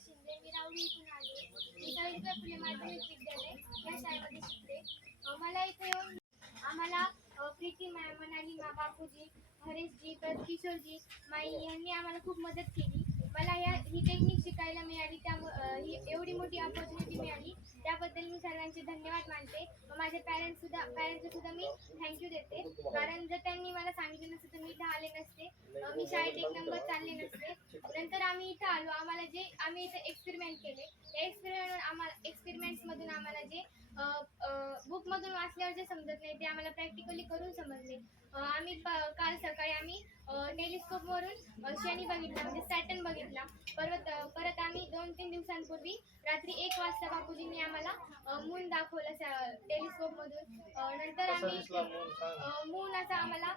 शिंदे. मी राऊरी इथून आले. मी सावित्रीबाई फुले माध्यमिक विद्यालय या शाळेमध्ये शिकते. मला इथे येऊन आम्हाला प्रीती मॅम, मनाली मॅम, बापूजी, हरेशजी, परत किशोरजी, माई यांनी आम्हाला खूप मदत केली. मला ही टेक्निक शिकायला मिळाली, ही एवढी मोठी अपॉर्च्युनिटी मिळाली त्याबद्दल मी सर्वांचे धन्यवाद मानते. माझ्या पॅरेंट्सला सुद्धा मी थँक्यू देते, कारण जर त्यांनी मला सांगितलं नसतं तर मी इथं आले नसते, मी शाळेत एक नंबर चालले नसते. नंतर आम्ही इथं आलो, आम्ही इथं एक्सपेरिमेंट केले. त्या एक्सपेरिमेंट्समधून आम्हाला जे बुकमधून वाचल्यावर जे समजत नाही ते आम्हाला प्रॅक्टिकली करून समजले. काल सकाळी आम्ही टेलिस्कोपवरून शनी बघितला, म्हणजे सॅटर्न बघितला. परत आम्ही 2-3 दिवसांपूर्वी रात्री 1 वाजता बापूजींनी आम्हाला मून दाखवला टेलिस्कोपमधून. नंतर आम्ही मून असा आम्हाला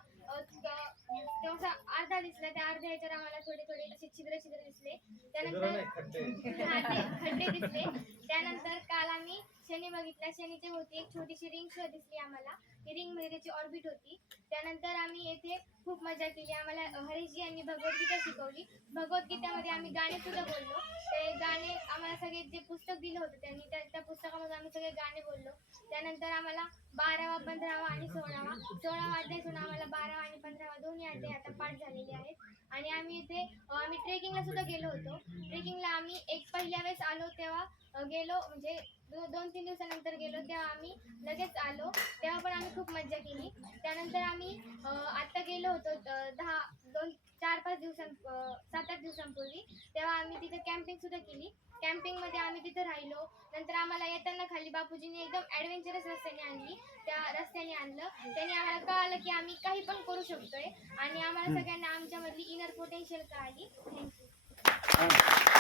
तेवढा अर्धा दिसला. त्या अर्ध्या ह्याच्यावर आम्हाला थोडे थोडे असे छिद्र दिसले. त्यानंतर खड्डे दिसले. त्यानंतर काल आम्ही शनी बघितला. शनीची होती एक छोटीशी रिंग दिसली आम्हाला. ती रिंग मध्ये त्याची ऑर्बिट होती. त्यानंतर आम्ही येथे खूप मजा केली. आम्हाला हरीशजी यांनी भगवद्गीता शिकवली. भगवद्गीतामध्ये आम्ही गाणे सुद्धा बोललो. ते गाणे आम्हाला सगळे जे पुस्तक दिलं होतं त्यांनी त्या पुस्तकामध्ये आम्ही सगळे गाणे बोललो. त्यानंतर आम्हाला 12वा, 15वा आणि 16वा अध्याय आम्हाला 12वा आणि 15वा दोन्ही अध्याय आता पाठ झालेले आहेत. आणि आम्ही ट्रेकिंगला सुद्धा गेलो होतो. ट्रेकिंगला आम्ही पहिल्या वेळेस आलो तेव्हा गेलो, म्हणजे 2-3 दिवसानंतर गेलो तेव्हा आम्ही लगेच आलो. तेव्हा पण आम्ही खूप मजा केली. त्यानंतर आम्ही आता गेलो होतो 7-8 दिवसांपूर्वी. तेव्हा आम्ही तिथे कॅम्पिंग सुद्धा केली. कॅम्पिंगमध्ये आम्ही तिथे राहिलो. नंतर आम्हाला येताना खाली बापूजींनी एकदम ॲडव्हेंचरस रस्त्याने आणली. त्या रस्त्याने आणलं. त्याने आम्हाला कळालं की आम्ही काही पण करू शकतोय आणि आम्हाला सगळ्यांना आमच्यामधली इनर पोटेन्शियल कळाली. थँक्यू.